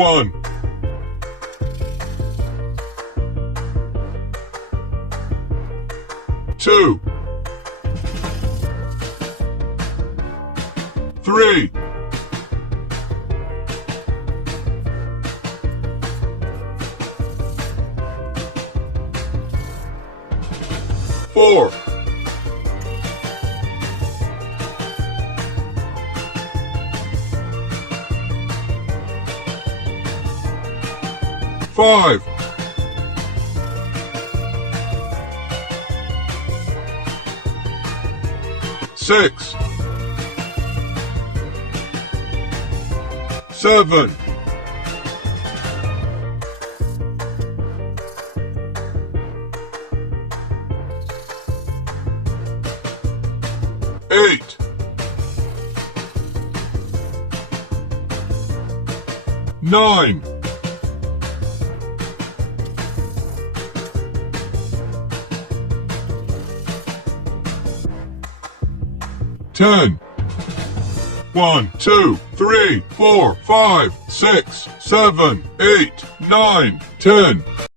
1, 2, 3, 4, 5, 6, 7, 8, 9, 10, 1, 2, 3, 4, 5, 6, 7, 8, 9, 10.